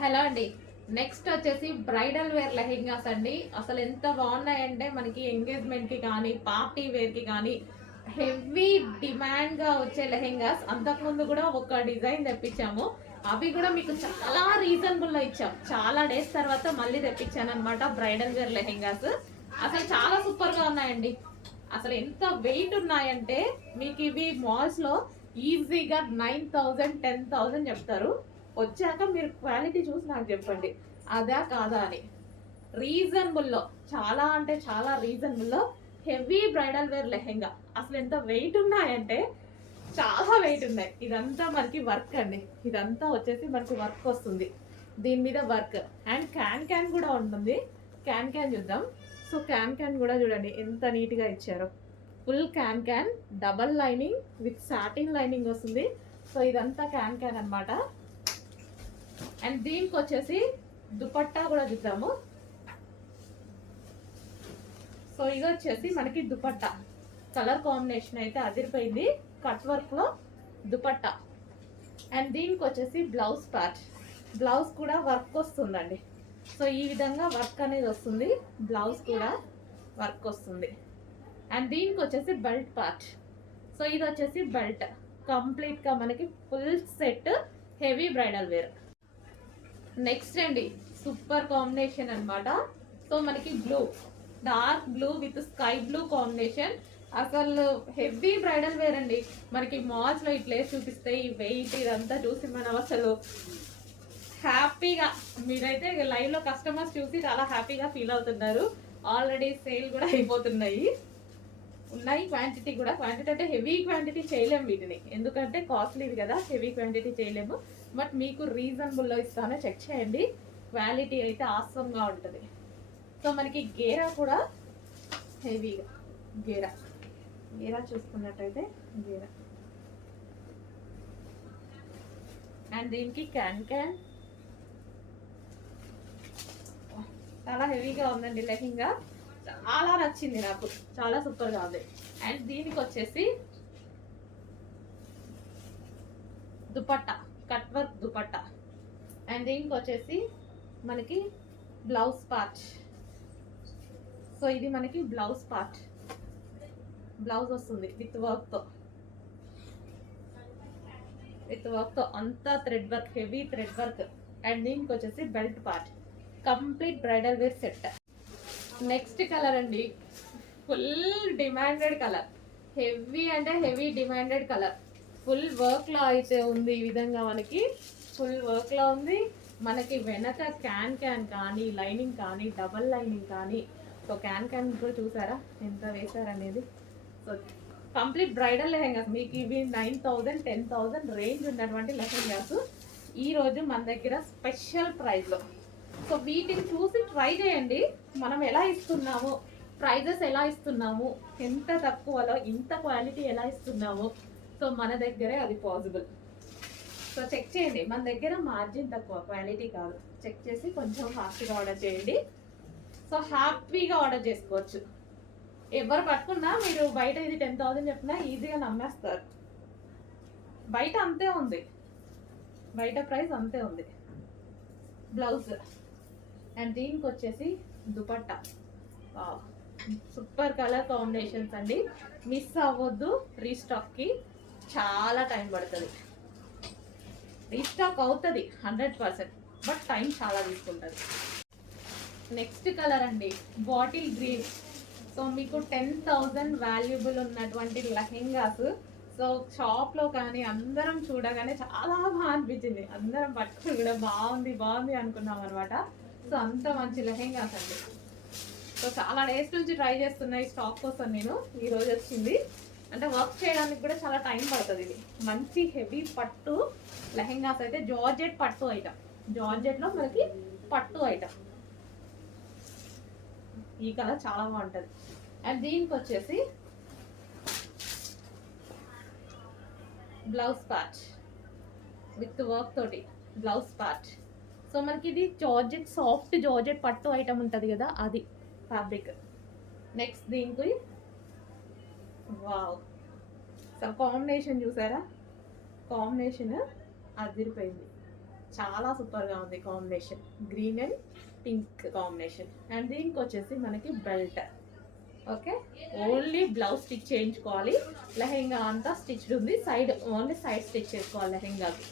Hello అండి. Next వచ్చేసి bridal wear lehengas అండి. అసలు ఎంత బాగున్నాయంటే మనకి ఎంగేజ్మెంట్కి కానీ పార్టీ వేర్కి కానీ హెవీ డిమాండ్గా వచ్చే లెహెంగాస్. అంతకుముందు కూడా ఒక డిజైన్ తెప్పించాము. అవి కూడా మీకు చాలా రీజనబుల్లో ఇచ్చాం. చాలా డేస్ తర్వాత మళ్ళీ తెప్పించాను అనమాట బ్రైడల్ వేర్ లెహెంగాస్. అసలు చాలా సూపర్గా ఉన్నాయండి. అసలు ఎంత వెయిట్ ఉన్నాయంటే మీకు ఇవి మాల్స్లో ఈజీగా నైన్ థౌజండ్ టెన్ థౌజండ్ చెప్తారు. వచ్చాక మీరు క్వాలిటీ చూసి నాకు చెప్పండి. అదా కాదా అని. రీజనబుల్లో చాలా అంటే చాలా రీజనబుల్లో హెవీ బ్రైడల్ వేర్ లెహెంగా. అసలు ఎంత వెయిట్ ఉన్నాయంటే చాలా వెయిట్ ఉన్నాయి. ఇదంతా మనకి వర్క్ అండి. ఇదంతా వచ్చేసి మనకి వర్క్ వస్తుంది. దీని మీద వర్క్ అండ్ క్యాన్ క్యాన్ కూడా ఉంటుంది. క్యాన్ క్యాన్ చూద్దాం. సో క్యాన్ క్యాన్ కూడా చూడండి. ఎంత నీట్గా ఇచ్చారో. Full can can double lining with satin lining వస్తుంది. సో ఇదంతా క్యాన్ క్యాన్ అన్నమాట. అండ్ దీనికి వచ్చేసి దుపట్టా కూడా చూద్దాము. సో ఇది వచ్చేసి మనకి దుపట్టా. కలర్ కాంబినేషన్ అయితే అదిరిపోయింది. కట్ వర్క్లో దుపట్టా. అండ్ దీనికి వచ్చేసి బ్లౌజ్ పార్ట్ బ్లౌజ్ కూడా వర్క్ వస్తుందండి. సో ఈ విధంగా వర్క్ అనేది వస్తుంది. బ్లౌజ్ కూడా వర్క్ వస్తుంది. అండ్ దీనికి వచ్చేసి బెల్ట్ పార్ట్ సో ఇది వచ్చేసి బెల్ట్ కంప్లీట్గా మనకి full set heavy bridal wear next అండి సూపర్ కాంబినేషన్ అనమాట సో మనకి blue dark blue with sky blue combination. అసలు హెవీ బ్రైడల్ వేర్ అండి. మనకి మాల్స్లో ఇట్లే చూపిస్తే ఈ వెయిట్ ఇదంతా చూసి మనం అసలు హ్యాపీగా మీరైతే లైవ్లో కస్టమర్స్ చూసి చాలా హ్యాపీగా ఫీల్ అవుతున్నారు. ఆల్రెడీ సేల్ కూడా అయిపోతున్నాయి. ఉన్నాయి. క్వాంటిటీ కూడా. క్వాంటిటీ అంటే హెవీ క్వాంటిటీ చేయలేము వీటిని. ఎందుకంటే కాస్ట్లీది కదా. హెవీ క్వాంటిటీ చేయలేము. బట్ మీకు రీజనబుల్లో ఇస్తాను. చెక్ చేయండి. క్వాలిటీ అయితే ఆసంగా ఉంటుంది. సో మనకి గేరా కూడా హెవీగా గేరా. గేరా చూసుకున్నట్టయితే గేరా. అండ్ దీనికి క్యాన్ క్యాన్ చాలా హెవీగా ఉందండి లెహింగా. చాలా నచ్చింది నాకు. చాలా సూపర్గా ఉంది. అండ్ దీనికి వచ్చేసి dupatta cut work dupatta. And దీనికి వచ్చేసి మనకి బ్లౌజ్ పార్ట్. సో ఇది మనకి బ్లౌజ్ పార్ట్. బ్లౌజ్ వస్తుంది విత్ వర్క్తో విత్ వర్క్తో అంతా thread work heavy thread work. And దీనికి వచ్చేసి belt part. Complete bridal wear set. Next colour అండి. ఫుల్ డిమాండెడ్ కలర్ హెవీ అంటే హెవీ డిమాండెడ్ కలర్ ఫుల్ వర్క్లో అయితే ఉంది ఈ విధంగా మనకి. ఫుల్ వర్క్లో ఉంది. మనకి వెనక క్యాన్ క్యాన్ కానీ లైనింగ్ కానీ డబల్ లైనింగ్ కానీ సో క్యాన్ క్యాన్ కూడా చూసారా? ఎంత వేశారనేది? సో కంప్లీట్ బ్రైడల్ లెహెంగాస్ మీకు ఇవి nine thousand ten thousand range ఉన్నటువంటి లెహెంగాస్ ఈరోజు మన దగ్గర స్పెషల్ ప్రైస్లో సో వీటిని చూసి ట్రై చేయండి. మనం ఎలా ఇస్తున్నాము? ప్రైజెస్ ఎలా ఇస్తున్నాము? ఎంత తక్కువలో ఇంత క్వాలిటీ ఎలా ఇస్తున్నాము? సో మన దగ్గరే అది పాసిబుల్ సో చెక్ చేయండి. మన దగ్గర మార్జిన్ తక్కువ క్వాలిటీ కాదు. చెక్ చేసి కొంచెం ఫాస్ట్గా ఆర్డర్ చేయండి. సో హ్యాపీగా ఆర్డర్ చేసుకోవచ్చు. ఎవరు పట్టుకున్నా మీరు బయట ఇది టెన్ థౌసండ్ చెప్పినా ఈజీగా నమ్మేస్తారు. బయట అంతే ఉంది. బయట ప్రైస్ అంతే ఉంది. బ్లౌజ్ అండ్ దీనికి వచ్చేసి దుపట్టా సూపర్ కలర్ కాంబినేషన్స్ అండి. మిస్ అవ్వద్దు రీస్టాక్కి చాలా టైం పడుతుంది. రీస్టాక్ అవుతుంది హండ్రెడ్ పర్సెంట్ బట్ టైం చాలా తీసుకుంటుంది. నెక్స్ట్ కలర్ అండి బాటిల్ గ్రీన్. సో మీకు టెన్ థౌజండ్ వాల్యుబుల్ ఉన్నటువంటి లెహెంగాస్. సో షాప్లో కానీ అందరం చూడగానే చాలా బాగా అనిపించింది. అందరం పట్టుకుని కూడా బాగుంది బాగుంది అనుకున్నాం అనమాట సో అంత మంచి లెహెంగాస్ అండి సో చాలా డేస్ నుంచి ట్రై చేస్తున్నాయి స్టాక్ కోసం నేను. ఈ రోజు వచ్చింది. అంటే వర్క్ చేయడానికి కూడా చాలా టైం పడుతుంది ఇది. మంచి హెవీ పట్టు లెహెంగాస్ అయితే జార్జెట్ పట్టు ఐటమ్ జార్జెట్లో మనకి పట్టు ఐటమ్ ఈ కలర్ చాలా బాగుంటుంది. అండ్ దీనికి వచ్చేసి బ్లౌజ్ ప్యాచ్ విత్ వర్క్ తోటి బ్లౌజ్ ప్యాచ్ సో మనకి ఇది జార్జెట్ సాఫ్ట్ జార్జెట్ పట్టు ఐటమ్ ఉంటుంది కదా అది ఫ్యాబ్రిక్. నెక్స్ట్ దీనికి వావ్. సో కాంబినేషన్ చూసారా? కాంబినేషన్ అదిరిపోయింది చాలా సూపర్గా ఉంది combination green and pink combination and దీనికి వచ్చేసి మనకి belt okay only blouse stitch చేయించుకోవాలి. లెహెంగా అంతా స్టిచ్డ్ ఉంది. సైడ్ ఓన్లీ సైడ్ స్టిచ్ చేసుకోవాలి లెహెంగాకి.